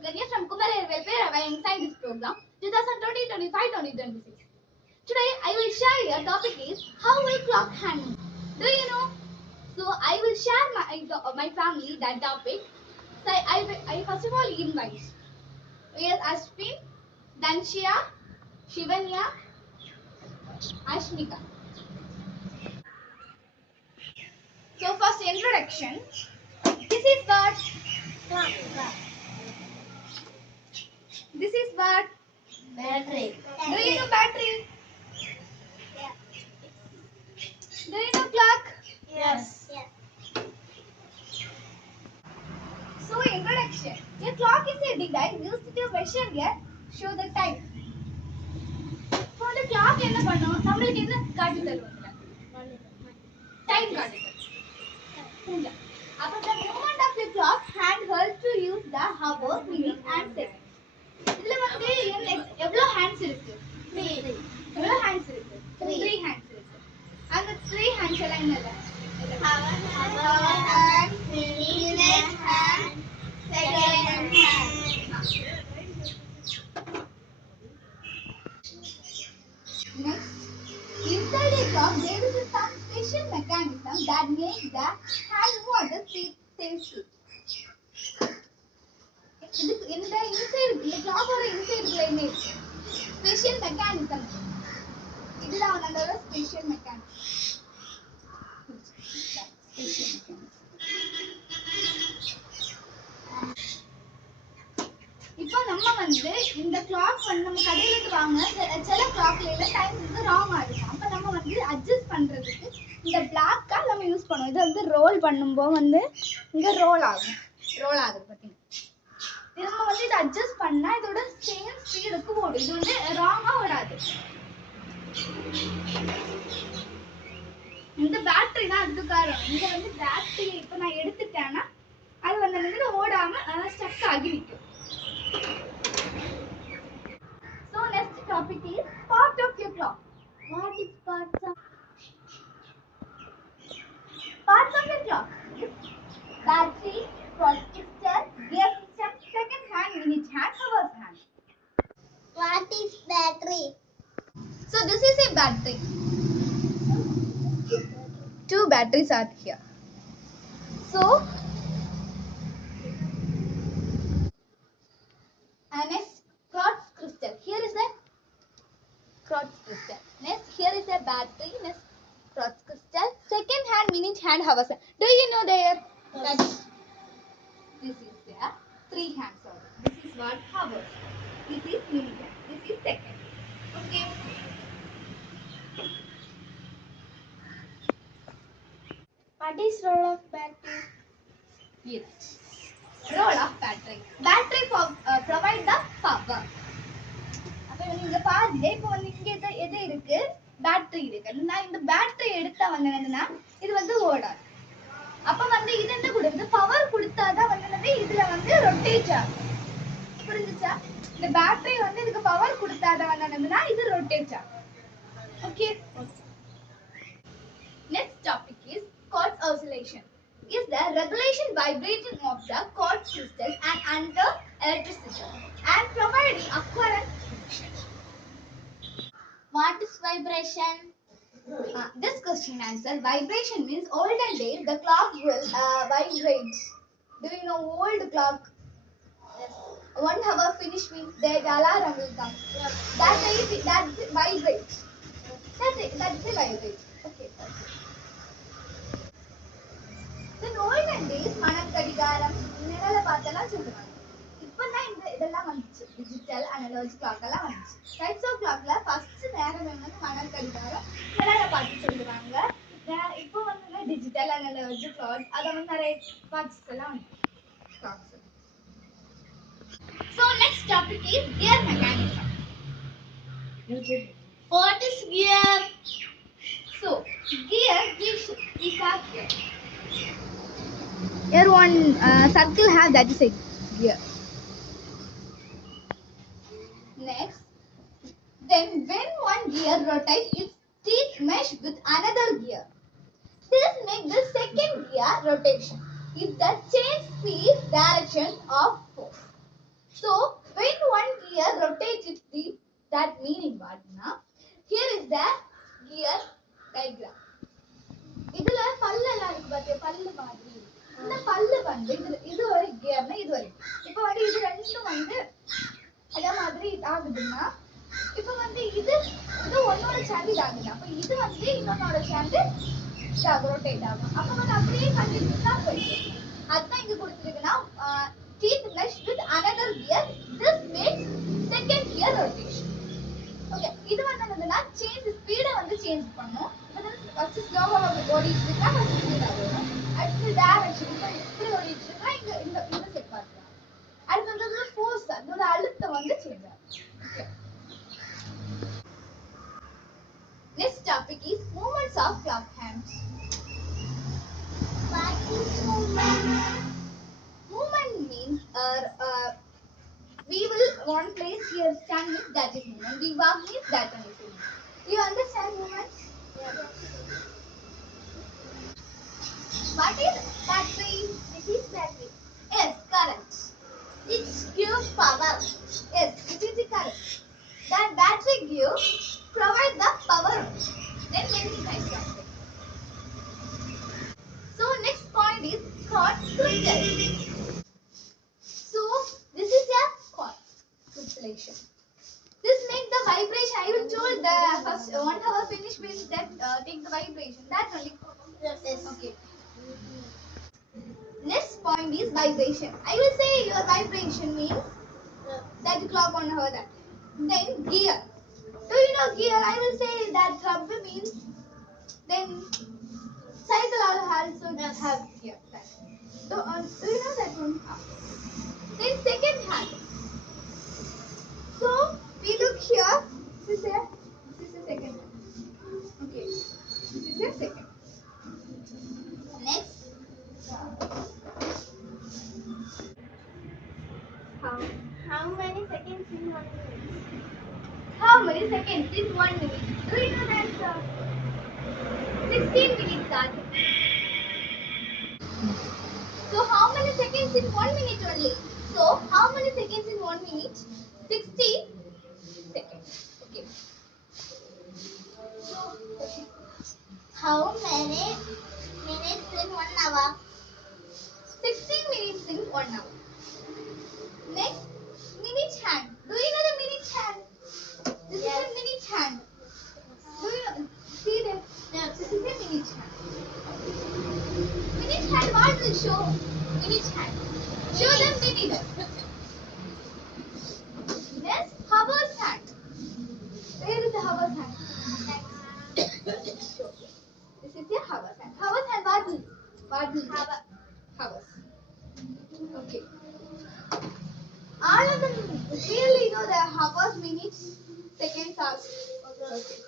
Sukanya from Kumar Welfare inside this program 2020-25-2026. Today I will share your topic is how will clock hand move? Do you know? So I will share my family that topic. So I first of all invite. Yes, Ashwin, Danshia, Shivanya, Ashmika. So first introduction. This is what clock. This is what Battery. do you know battery? Do you know clock? Yes. So introduction. A clock is a device used to measure yet show the time. இப்போ வந்து clock என்ன பண்ணும்? நம்மளுக்கு என்ன காட்டி தருவாங்க? Time காட்டி தரும். அப்ப the movement of the clock hand held to use the hour, minute and second. இதுல வந்து எவ்வளவு hands இருக்கு? 3. எவ்வளவு hands இருக்கு? 3 hands இருக்கு. அந்த 3 hands எல்லாம் என்னது? Hour hand, minute hand, second hand. Next, inside a clock there is some special mechanism that makes the hand move at the same speed. இந்த clock-ஓட inside என்ன இருக்கு? Special mechanism. இதுதான் அவனோட special mechanism. இப்போ நம்ம வந்து இந்த கிளாக் வந்து நம்ம கடையில இருந்து வாங்க சில கிளாக்ல டைம் வந்து ராங்கா இருக்கும். அப்ப நம்ம வந்து அட்ஜஸ்ட் பண்றதுக்கு இந்த பிளாக்கா நம்ம யூஸ் பண்ணுவோம். இது வந்து ரோல் பண்ணும்போது வந்து இங்க ரோல் ஆகுது பாத்தீங்க. நம்ம வந்து இதை அட்ஜஸ்ட் பண்ணா இதோட சேம் ஸ்பீடுக்கு ஓடும். இது வந்து ராங்கா ஓடாது. இந்த பேட்டரி தான் அதுக்கு காரணம். இங்க வந்து பேட்டரி இப்போ நான் எடுத்துட்டேன்னா அது வந்து வந்து ஓடாம ஸ்டக் ஆகி நிற்கும். So next topic is part of your clock. What is parts of your clock? Battery, crystal, gear system, second hand, minute hand, hours hand. What is battery? So this is a battery. Two batteries are here. So next quartz crystal. Here is a quartz crystal. Next here is a battery. Next quartz crystal. Second hand, minute hand, hours hand. Do you know there? That this is there. 3 hands on. This is what hours. This is minute hand. This is second. Okay. What is role of battery? Yes. Role of battery. Battery provide the power. அப்ப நீங்க பாருங்க இப்போ வந்து இங்க எது இருக்கு? பேட்டரி இருக்கு. நான் இந்த பேட்டரி எடுத்தா வந்து என்னன்னா இது வந்து ஓடாது. அப்ப வந்து இது என்ன கொடுக்குது? பவர் கொடுத்தாதான் வந்து இதுல வந்து ரொட்டேட் ஆகும். புரிஞ்சுச்சா? இந்த பேட்டரி வந்து இதுக்கு பவர் கொடுத்தாதான் வந்து என்னன்னா இது ரொட்டேட் ஆகும். Okay. Next topic is quartz oscillation. Is the regulation vibrating of the quartz crystals and under electricity and providing occurrence function. What is vibration? This question answer. Vibration means olden days the clock will vibrate. Do you know old clock? Yes. 1 hour finish means the alarm will come. Yes. That's vibrate. That's a vibrate. Okay. Then olden days மணல் கடிகாரம் நிழலை பார்த்தெல்லாம் சொல்லுவாங்க. இப்பதான் இதெல்லாம் வந்துச்சு. Digital analogue clock எல்லாம் வந்துச்சு. டைப்ஸ் ஆஃப் கிளாக்ல ஃபர்ஸ்ட் நேரம் வந்து மணல் கடிகாரம் நிழலை பார்த்து சொல்லுவாங்க. இப்போ வந்து டிஜிட்டல் அனலாக் கிளாக் அத வந்து நிறைய பார்ட்ஸ் எல்லாம் வந்து clocks. So next topic is gear mechanism. What is gear? So gear is here. Here one circle have that is a gear. Next, then when one gear rotates, its teeth mesh with another gear. This makes the second gear rotation. If the change speed, direction of force. So when one gear rotates that meaning what na? Here is the gear diagram. இதுல பல்லெல்லாம் இருக்கு பாத்தியா, பல்லு மாதிரி. இந்த பல்லு வந்து இது ஒரு கியர்னா இது வரைக்கும். இப்போ வந்து இது ரெண்டும் வந்து அதே மாதிரி ஆகுதுன்னா இப்போ வந்து இது ஒன்னோட சேர்ந்து இதாகுது. அப்போ இது வந்து இன்னொன்னோட சேர்ந்து ரொட்டேட் ஆகும். அப்போ வந்து அப்படியே கண்டினியூஸா போயிட்டு அதுதான் இங்க கொடுத்துருக்குன்னா teeth mesh with another gear. This makes second gear rotation. Okay, இது வந்து என்னதுன்னா சேஞ்ச் ஸ்பீடை வந்து சேஞ்ச் பண்ணும். இப்போ ஃபர்ஸ்ட் ஸ்லோவா ஓடிட்டு இருக்கா, ஃபர்ஸ்ட் ஸ்பீடா வரும். அடுத்து டைரக்ஷன் இப்படி ஓடிட்டு இருக்கா, இங்க இந்த செட் பார்க்கலாம். அடுத்து வந்து ஃபோர்ஸ் அதோட அழுத்தம் வந்து சேஞ்ச் ஆகும். Okay, next topic is movements of clock hands. What is movement? Movement means we will one place here stand means that is movement. We walk means that one is movement. You understand movement? Yes. What is battery? This is battery. Yes, correct. It's give power. Yes, it is correct. That battery gives provide the power. Then many types of it. So next point is chord crystal. So this is a chord crystallization. This makes the vibration. I will told the first 1 hour finish means that take the vibration. That only. Yes. Okay. Next point is vibration. I will say your vibration means that clock 1 hour that. Then gear. Do you know gear? I will say that rubber means then cycle also have gear. So do you know that one? Then second hand. So we look here. This is a second hand. Okay. This is a second. Next. How many seconds in 1 minute? How many seconds in 1 minute? Do you know that? 16 minutes are there. So how many seconds in 1 minute only? So how many seconds in 1 minute? 60 seconds. Okay. So How many minutes in 1 hour? 16 minutes in 1 hour. Next, minute hand. Do you know the minute hand? This Yes. is a minute hand. Do you know? See there? Yes. This is a minute hand. Minute hand, what will show? Minute hand. Show them minute. Next, hours hand. Where is the hours hand? Show. This is the hours hand. Hours hand, what will hours. Okay. All of them really know the hours, minutes, seconds, hours. Okay.